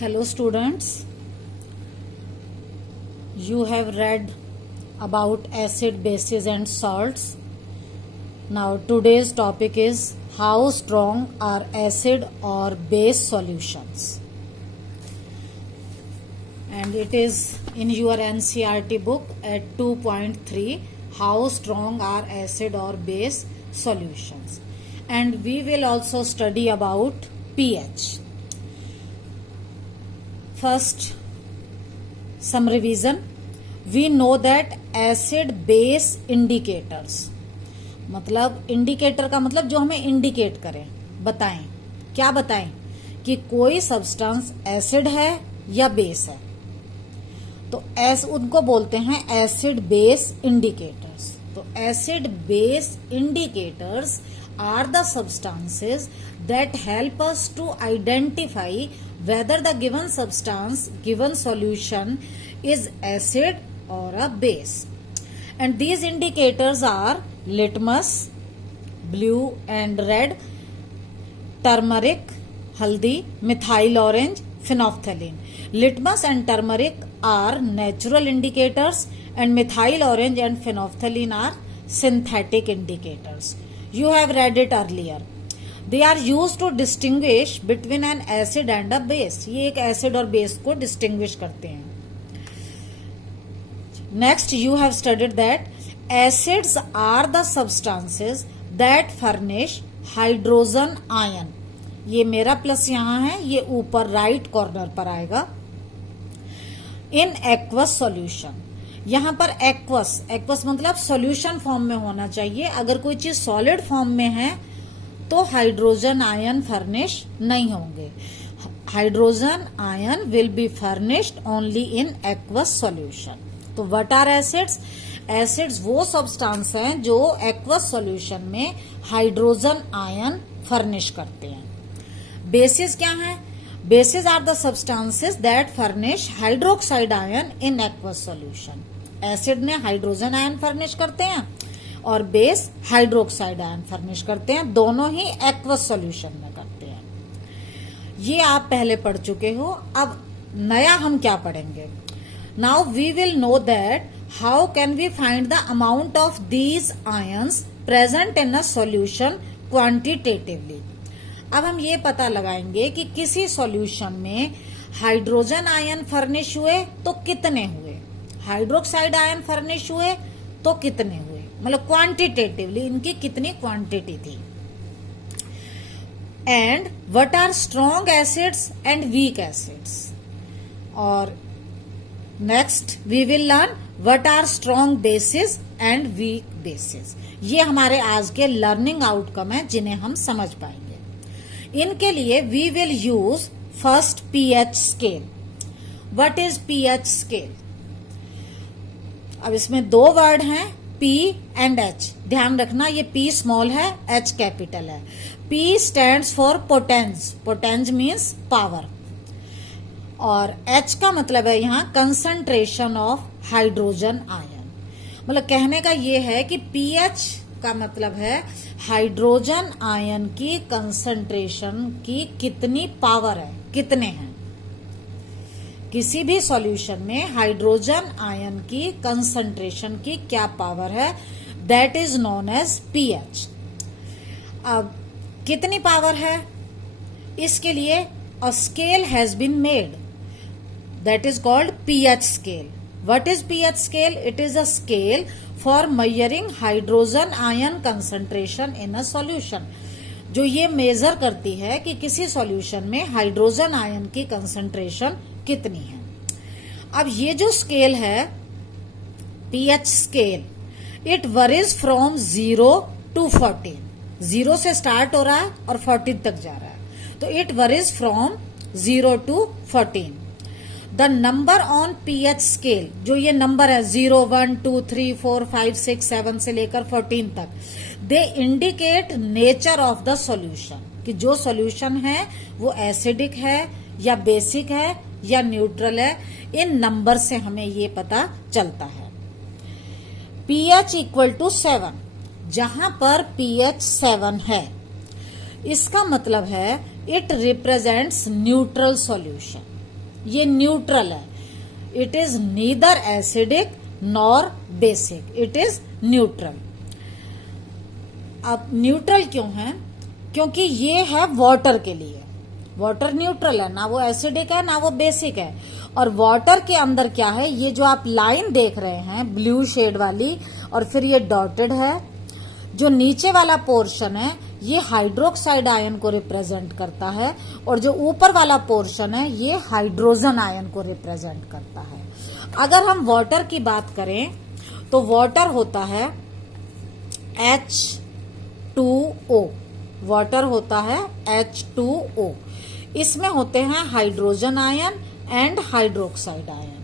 Hello students, you have read about acid, bases and salts. Now today's topic is how strong are acid or base solutions, and it is in your NCERT book at 2.3, how strong are acid or base solutions, and we will also study about pH. First, some revision. We know that acid base indicators, मतलब indicator का मतलब जो हमें indicate करें, बताएं, क्या बताएं कि कोई सब्सटेंस एसिड है या बेस है, तो उनको बोलते हैं एसिड बेस इंडिकेटर्स. तो acid base indicators are the substances that help us to identify whether the given substance, given solution is acid or a base. And these indicators are litmus, blue and red, turmeric, haldi, methyl orange, phenolphthalein. Litmus and turmeric are natural indicators and methyl orange and phenolphthalein are synthetic indicators. You have read it earlier. They are used to distinguish between an acid and a base. ये एक acid और base को distinguish करते हैं. Next, you have studied that acids are the substances that furnish hydrogen ion. ये मेरा plus यहाँ है, ये ऊपर राइट कॉर्नर पर आएगा. In aqueous solution. यहाँ पर एक्वस मतलब सॉल्यूशन फॉर्म में होना चाहिए. अगर कोई चीज सॉलिड फॉर्म में है तो हाइड्रोजन आयन फर्निश नहीं होंगे. Hydrogen ion will be furnished only in aqueous solution. तो व्हाट आर एसिड्स? एसिड्स वो सब्सटेंस हैं जो एक्वस सॉल्यूशन में हाइड्रोजन आयन फर्निश करते हैं. बेसिस क्या है? Bases are the substances that furnish hydroxide ion in aqueous solution. Acid ने हाइड्रोजन आयन फर्निश करते हैं और बेस हाइड्रोक्साइड आयन फर्निश करते हैं. दोनों ही एक्वस सॉल्यूशन में करते हैं. ये आप पहले पढ़ चुके हो. अब नया हम क्या पढ़ेंगे? Now we will know that how can we find the amount of these ions present in a solution quantitatively. अब हम ये पता लगाएंगे कि किसी सॉल्यूशन में हाइड्रोजन आयन फर्निश हुए तो कितने हुए, हाइड्रोक्साइड आयन फर्निश हुए तो कितने हुए, मतलब क्वांटिटेटिवली इनकी कितनी क्वांटिटी थी. And what are strong acids and weak acids. और next we will learn what are strong bases and weak bases. ये हमारे आज के लर्निंग आउटकम है जिन्हें हम समझ पाएंगे. इनके लिए we will use first pH scale. What is pH scale? अब इसमें दो वर्ड हैं, पी एंड एच. ध्यान रखना, ये पी स्मॉल है, एच कैपिटल है. P stands for potence. Potence means power. और एच का मतलब है यहाँ कंसंट्रेशन ऑफ हाइड्रोजन आयन. मतलब कहने का ये है कि पीएच का मतलब है हाइड्रोजन आयन की कंसंट्रेशन की कितनी पावर है, कितने हैं. किसी भी सॉल्यूशन में हाइड्रोजन आयन की कंसंट्रेशन की क्या पावर है, that is known as pH. अब कितनी पावर है, इसके लिए a scale has been made, that is called pH scale. What is pH scale? It is a scale for measuring hydrogen ion concentration in a solution. जो ये major करती है कि किसी सॉल्यूशन में हाइड्रोजन आयन की कंसंट्रेशन कितनी है. अब ये जो स्केल है pH scale, it worries from 0 to 14. 0 से स्टार्ट हो रहा है और 14 तक जा रहा है. तो it worries from 0 to 14. The number on pH scale, जो ये नंबर है 0, 1, 2, 3, 4, 5, 6, 7 से लेकर 14 तक, they indicate nature of the solution. कि जो सॉल्यूशन है वो एसिडिक है या बेसिक है या न्यूट्रल है. इन नंबर से हमें ये पता चलता है. पीएच इक्वल टू 7, जहां पर पीएच 7 है इसका मतलब है इट रिप्रेजेंट्स न्यूट्रल सॉल्यूशन. ये न्यूट्रल है, it is neither acidic nor basic, it is neutral. अब न्यूट्रल क्यों है? क्योंकि ये है वाटर के लिए, वाटर न्यूट्रल है, ना वो एसिडिक है ना वो बेसिक है। और वाटर के अंदर क्या है, ये जो आप लाइन देख रहे हैं ब्लू शेड वाली और फिर ये डॉटेड है, जो नीचे वाला पोर्शन है ये हाइड्रोक्साइड आयन को रिप्रेजेंट करता है और जो ऊपर वाला पोर्शन है ये हाइड्रोजन आयन को रिप्रेजेंट करता है। अगर हम वाटर की बात करें तो वाटर होता है H2O, वाटर होता है H2O। इसमें होते हैं hydrogen ion and hydroxide ion.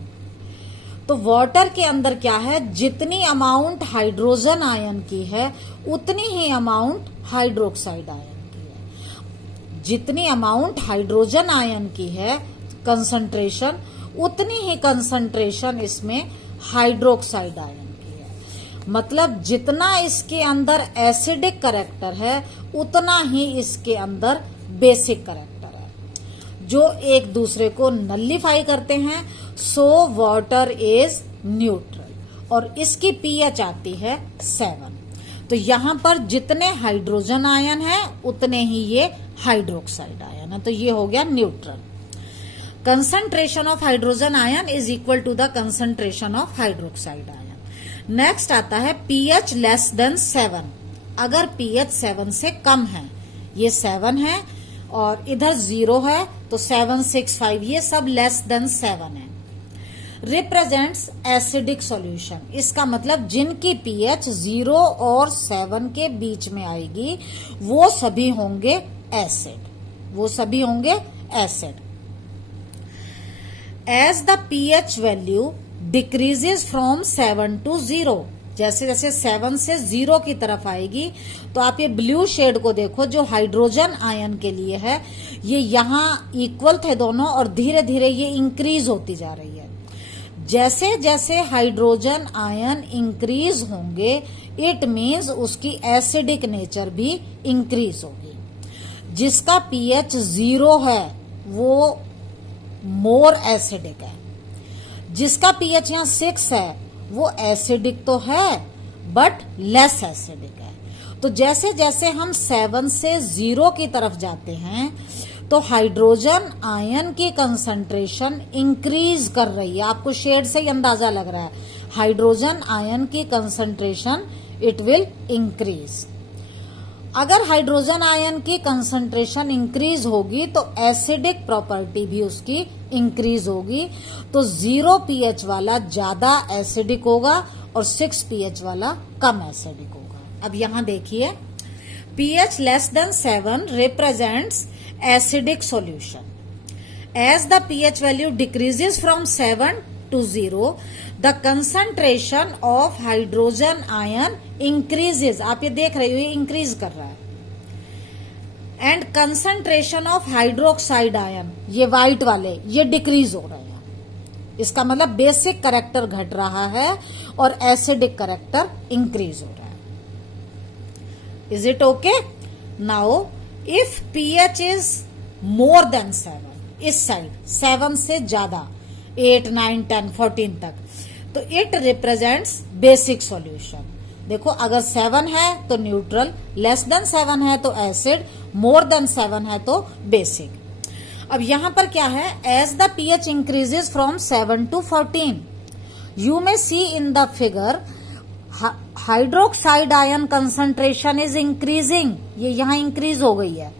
तो वाटर के अंदर क्या है, जितनी अमाउंट हाइड्रोजन आयन की है उतनी ही अमाउंट हाइड्रोक्साइड आयन की है। जितनी अमाउंट हाइड्रोजन आयन की है कंसंट्रेशन, उतनी ही कंसंट्रेशन इसमें हाइड्रोक्साइड आयन की है। मतलब जितना इसके अंदर एसिडिक कैरेक्टर है उतना ही इसके अंदर बेसिक कैरेक्टर है, जो एक दूसरे को नलिफाई करते हैं। सो वाटर इज न्यूट्रल और इसकी पीएच आती है 7। तो यहां पर जितने हाइड्रोजन आयन है उतने ही ये हाइड्रोक्साइड आयन है, तो ये हो गया neutral. Concentration of hydrogen ion is equal to the concentration of hydroxide ion. Next आता है पीएच लेस देन 7। अगर पीएच 7 से कम है, ये 7 है और इधर 0 है तो 7, 6, 5 ये सब लेस देन 7 है। रिप्रेजेंट्स एसिडिक सॉल्यूशन, इसका मतलब जिनकी पीएच 0 और 7 के बीच में आएगी वो सभी होंगे एसिड, वो सभी होंगे acid. As the pH value decreases from 7 to 0, जैसे जैसे 7 से 0 की तरफ आएगी, तो आप ये ब्लू शेड को देखो जो हाइड्रोजन आयन के लिए है, ये यहाँ इक्वल थे दोनों और धीरे धीरे ये इंक्रीज होती जा रही है। जैसे जैसे हाइड्रोजन आयन इंक्रीज होंगे इट मीन्स उसकी एसिडिक नेचर भी इंक्रीज होगी। जिसका पीएच 0 है वो मोर एसिडिक है, जिसका पीएच यहाँ 6 है वो एसिडिक तो है बट लेस एसिडिक है। तो जैसे जैसे हम 7 से 0 की तरफ जाते हैं तो हाइड्रोजन आयन की कंसंट्रेशन इंक्रीज कर रही है। आपको शेड से ही अंदाजा लग रहा है, हाइड्रोजन आयन की कंसंट्रेशन इट विल इंक्रीज। अगर हाइड्रोजन आयन की कंसंट्रेशन इंक्रीज होगी तो एसिडिक प्रॉपर्टी भी उसकी इंक्रीज होगी। तो 0 पीएच वाला ज्यादा एसिडिक होगा और 6 पीएच वाला कम एसिडिक होगा। अब यहां देखिए, pH less than 7 represents acidic solution. As the pH value decreases from 7 to 0, the concentration of hydrogen ion increases. आप ये देख रहे हो, ये increase कर रहा है. And concentration of hydroxide ion, ये white वाले, ये decrease हो रहे हैं. इसका मतलब बेसिक करेक्टर घट रहा है और एसिडिक करेक्टर इंक्रीज हो रहा है. Is it okay? Now, if pH is more than 7, इस साइड 7 से ज्यादा 8, 9, 10, 14 तक, तो इट रिप्रेजेंट्स बेसिक सॉल्यूशन. देखो, अगर 7 है तो न्यूट्रल, लेस देन 7 है तो एसिड, मोर देन 7 है तो बेसिक. अब यहां पर क्या है, as the pH increases from 7 to 14, you may see in the figure hydroxide ion concentration is increasing, ये यहां इंक्रीज हो गई है,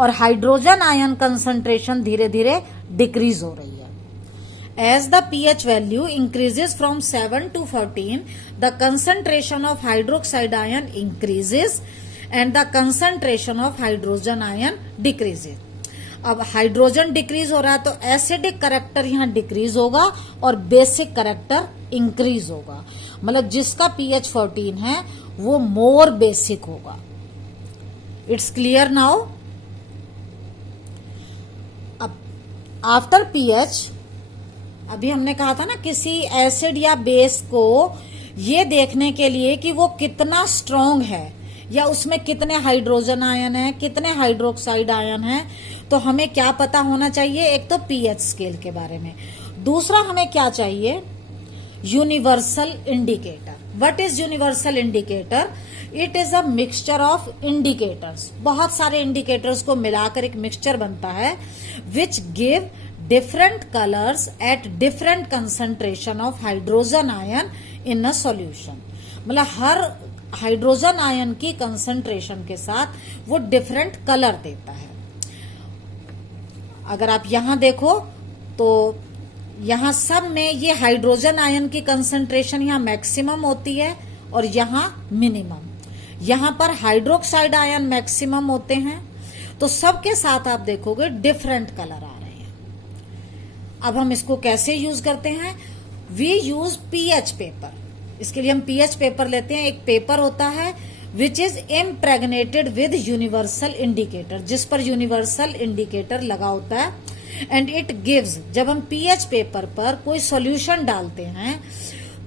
और हाइड्रोजन आयन कंसंट्रेशन धीरे धीरे डिक्रीज हो रही है. As the pH value increases from 7 to 14, the concentration of hydroxide ion increases and the concentration of hydrogen ion decreases. अब हाइड्रोजन डिक्रीज हो रहा है तो एसिडिक करेक्टर यहां डिक्रीज होगा और बेसिक करेक्टर इंक्रीज होगा. मतलब जिसका pH 14 है वो मोर बेसिक होगा. It's clear now. अब आफ्टर pH, अभी हमने कहा था ना, किसी एसिड या बेस को ये देखने के लिए कि वो कितना स्ट्रॉन्ग है, या उसमें कितने हाइड्रोजन आयन है, कितने हाइड्रोक्साइड आयन है, तो हमें क्या पता होना चाहिए? एक तो पीएच स्केल के बारे में, दूसरा हमें क्या चाहिए? Universal indicator. What is universal indicator? It is a mixture of indicators, बहुत सारे इंडिकेटर्स को मिलाकर एक मिक्सचर बनता है which give different colours at different concentration of hydrogen ion in a solution. मतलब हर हाइड्रोजन आयन की कंसंट्रेशन के साथ वो डिफरेंट कलर देता है। अगर आप यहां देखो तो यहां सब में ये हाइड्रोजन आयन की कंसंट्रेशन यहां मैक्सिमम होती है और यहां मिनिमम। यहां पर हाइड्रोक्साइड आयन मैक्सिमम होते हैं, तो सबके साथ आप देखोगे डिफरेंट कलर आ रहे हैं। अब हम इसको कैसे यूज करते हैं? We use pH paper. इसके लिए हम पीएच पेपर लेते हैं। एक पेपर होता है which is impregnated with universal indicator, जिस पर यूनिवर्सल इंडिकेटर लगा होता है, एंड इट गिव्स। जब हम पीएच पेपर पर कोई सॉल्यूशन डालते हैं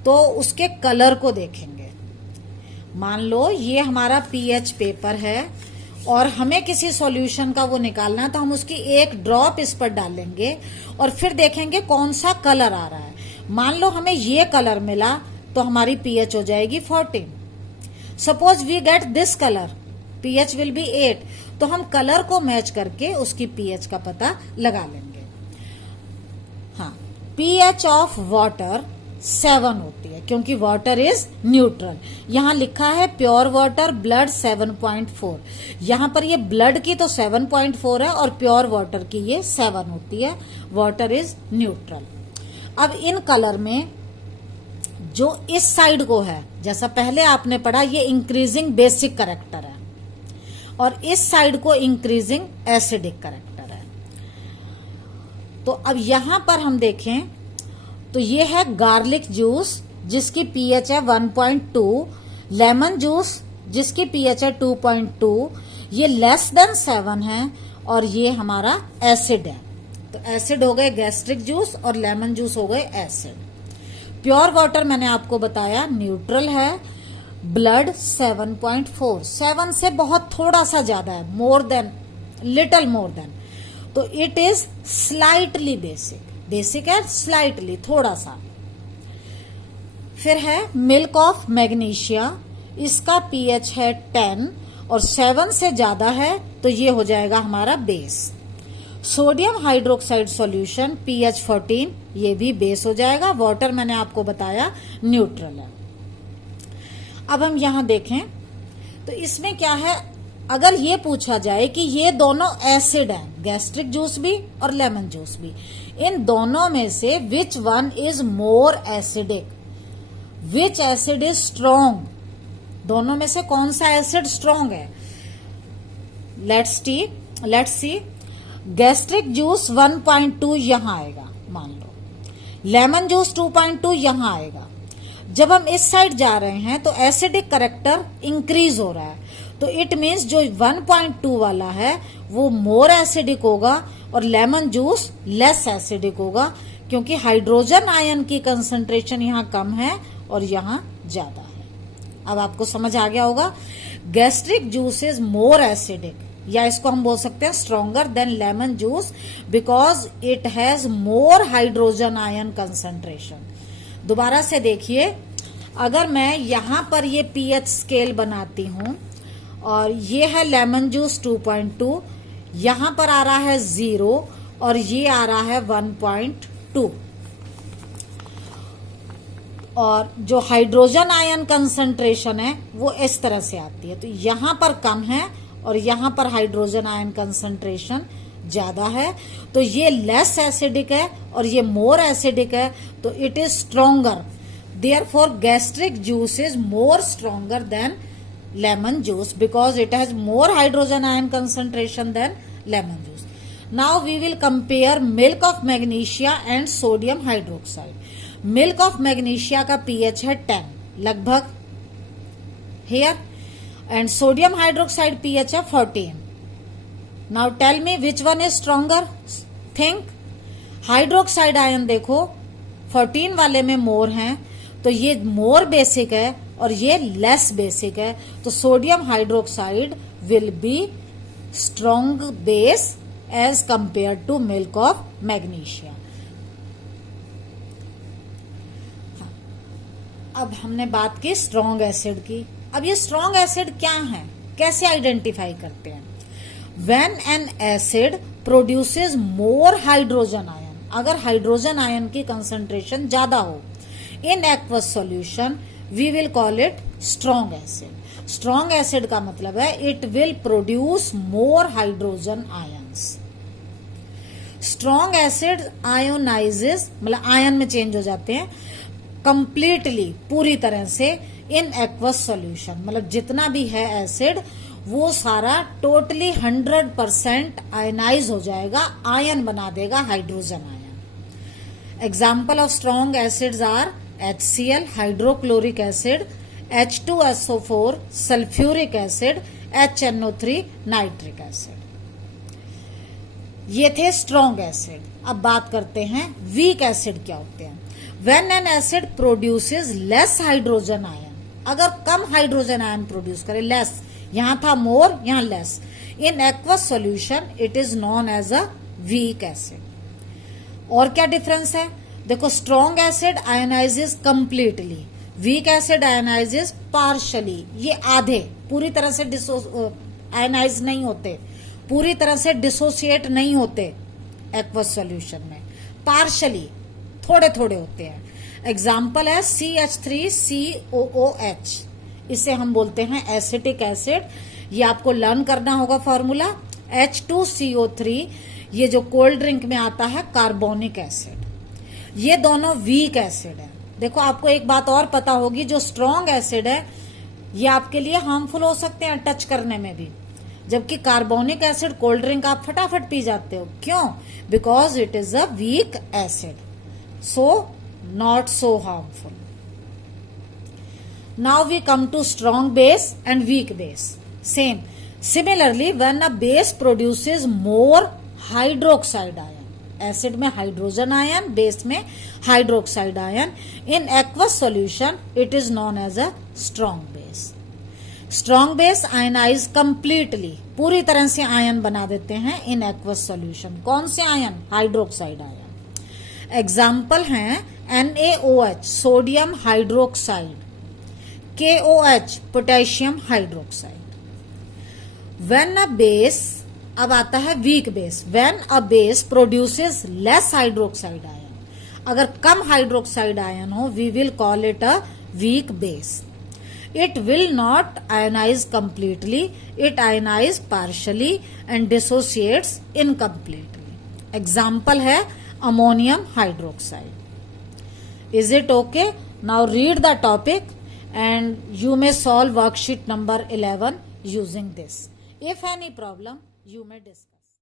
तो उसके कलर को देखेंगे। मान लो ये हमारा पीएच पेपर है और हमें किसी सॉल्यूशन का वो निकालना है, तो हम उसकी एक ड्रॉप इस पर डालेंगे और फिर देखेंगे कौन सा कलर आ रहा है। मान लो हमें ये कलर मिला तो हमारी पीएच हो जाएगी 14। Suppose we get this colour, pH will be 8, तो हम कलर को मैच करके उसकी पीएच का पता लगा लेंगे। हाँ, पीएच ऑफ वाटर 7 होती है क्योंकि वाटर इज न्यूट्रल। यहां लिखा है प्योर वाटर ब्लड 7.4। यहां पर ये ब्लड की तो 7.4 है और प्योर वाटर की ये 7 होती है। Water is neutral. अब इन कलर में जो इस साइड को है, जैसा पहले आपने पढ़ा, ये इंक्रीजिंग बेसिक करेक्टर है और इस साइड को इंक्रीजिंग एसिडिक करेक्टर है। तो अब यहां पर हम देखें तो ये है गार्लिक जूस जिसकी पीएच है 1.2, लेमन जूस जिसकी पीएच है 2.2, ये लेस देन 7 है और ये हमारा एसिड है। तो एसिड हो गए गैस्ट्रिक जूस और लेमन जूस हो गए एसिड। प्योर वाटर मैंने आपको बताया न्यूट्रल है। ब्लड 7.4, 7 से बहुत थोड़ा सा ज्यादा है, more than, little more than, तो it is slightly basic. Basic है, स्लाइटली, थोड़ा सा। फिर है मिल्क ऑफ मैग्नीशिया, इसका पीएच है 10 और 7 से ज्यादा है तो ये हो जाएगा हमारा base. Sodium hydroxide solution pH 14, ये भी बेस हो जाएगा। वाटर मैंने आपको बताया न्यूट्रल है। अब हम यहां देखें तो इसमें क्या है, अगर ये पूछा जाए कि ये दोनों एसिड हैं, गैस्ट्रिक जूस भी और लेमन जूस भी, इन दोनों में से which one is more acidic, which acid is strong, दोनों में से कौन सा एसिड स्ट्रॉन्ग है? Let's see. गैस्ट्रिक जूस 1.2 यहां आएगा, मान लो। लेमन जूस 2.2 यहां आएगा। जब हम इस साइड जा रहे हैं तो एसिडिक करेक्टर इंक्रीज हो रहा है, तो इट मीन्स जो 1.2 वाला है वो मोर एसिडिक होगा और लेमन जूस लेस एसिडिक होगा, क्योंकि हाइड्रोजन आयन की कंसंट्रेशन यहाँ कम है और यहाँ ज्यादा है। अब आपको समझ आ गया होगा। Gastric juice is more acidic, या इसको हम बोल सकते हैं stronger than lemon juice because it has more hydrogen ion concentration. दोबारा से देखिए, अगर मैं यहां पर ये पीएच स्केल बनाती हूं और ये है लेमन जूस 2.2, यहां पर आ रहा है 0 और ये आ रहा है 1.2, और जो हाइड्रोजन आयन कंसंट्रेशन है वो इस तरह से आती है। तो यहां पर कम है और यहां पर हाइड्रोजन आयन कंसंट्रेशन ज्यादा है, तो ये लेस एसिडिक है और ये मोर एसिडिक है, तो it is stronger. Therefore gastric juice is more stronger than lemon juice because it has more hydrogen ion concentration than lemon juice. Now we will compare milk of magnesia and sodium hydroxide. Milk of magnesia का pH है 10 लगभग here, and sodium hydroxide pH है 14. Now tell me which one is stronger? Think. Hydroxide ion देखो 14 वाले में मोर हैं, तो ये मोर बेसिक है और ये लेस बेसिक है, तो sodium hydroxide will be strong base as compare to milk of magnesia. अब हमने बात की स्ट्रॉन्ग एसिड की। अब ये स्ट्रॉन्ग एसिड क्या है, कैसे आइडेंटिफाई करते हैं? When an acid produces more hydrogen ion, अगर हाइड्रोजन आयन की कंसंट्रेशन ज्यादा हो in aqueous solution, we will call it strong acid. Strong acid का मतलब है it will produce more hydrogen ions. Strong acid ionises, मतलब आयन में change हो जाते हैं कंप्लीटली, पूरी तरह से इन एक्वस सॉल्यूशन, मतलब जितना भी है एसिड वो सारा टोटली 100% आयनाइज हो जाएगा, आयन बना देगा, hydrogen ion. Example of strong acids are HCl hydrochloric acid, H2SO4 sulphuric acid, HNO3 nitric acid. ये थे स्ट्रॉन्ग एसिड। अब बात करते हैं वीक एसिड क्या होते हैं। When an acid produces less hydrogen ion, अगर कम हाइड्रोजन आयन प्रोड्यूस करे, लेस, यहां था मोर, यहां less, in aqueous solution it is known as a weak acid. और क्या डिफरेंस है? देखो, strong acid ionizes completely, weak acid ionizes partially, ये आधे, पूरी तरह से आयनाइज नहीं होते, पूरी तरह से डिसोसिएट नहीं होते एक्वस सॉल्यूशन में, पार्शली, थोड़े थोड़े होते हैं। एग्जाम्पल है CH3COOH, इसे हम बोलते हैं एसिटिक एसिड। ये आपको लर्न करना होगा फॉर्मूला। H2CO3, ये जो कोल्ड ड्रिंक में आता है, कार्बोनिक एसिड। ये दोनों वीक एसिड है। देखो, आपको एक बात और पता होगी, जो स्ट्रॉन्ग एसिड है ये आपके लिए हार्मफुल हो सकते हैं टच करने में भी, जबकि कार्बोनिक एसिड कोल्ड ड्रिंक आप फटाफट पी जाते हो। क्यों? Because it is a weak acid, so not so harmful. Now we come to strong base and weak base. Similarly, when a base produces more hydroxide ion, acid में hydrogen ion, base में hydroxide ion, in aqueous solution it is known as a strong base. Strong base ionize completely, पूरी तरह से ion बना देते हैं in aqueous solution। कौन से आयन? Hydroxide ion. एग्जाम्पल हैं NaOH sodium hydroxide, KOH potassium hydroxide. When a base, अब आता है weak base, when a base produces less hydroxide ion, अगर कम हाइड्रोक्साइड आयन हो, we will call it a weak base. It will not ionize completely, it ionize partially and dissociates incompletely. Example है ammonium hydroxide. Is it okay? Now read the topic and you may solve worksheet number 11 using this. If any problem, you may discuss.